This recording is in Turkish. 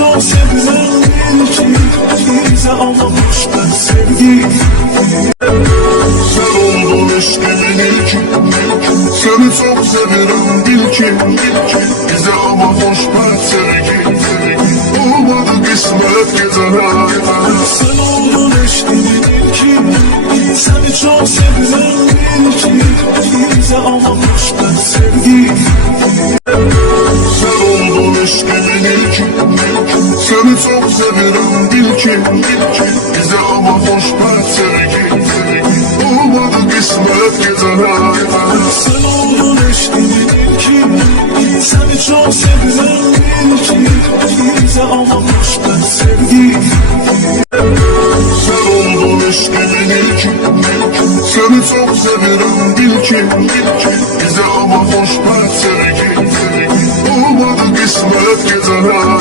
çok sevilen bil ki bize anlamış ben sevgi. Sen oldun eşkimin ilki, seni çok seviyorum bil ki bize ama hoş ben sevgi. Olmadı kısmet geceler. Sen oldun eşkimin ilki, seni çok sevilen bil ki bize anlamış ben sevgi. Sen oldun eşkimin ilki, seni çok seviyorum bil ki bize ama hoş ben sevgi. Olmadı kısmet geceler. Sen oldun eşkimin ilki, seni çok sevilen bil ki bize anlamış ben sevgi. Sen oldun eşkimin ilki, seni çok seviyorum bil ki bize ama hoş ben sevgi. Olmadı kısmet geceler.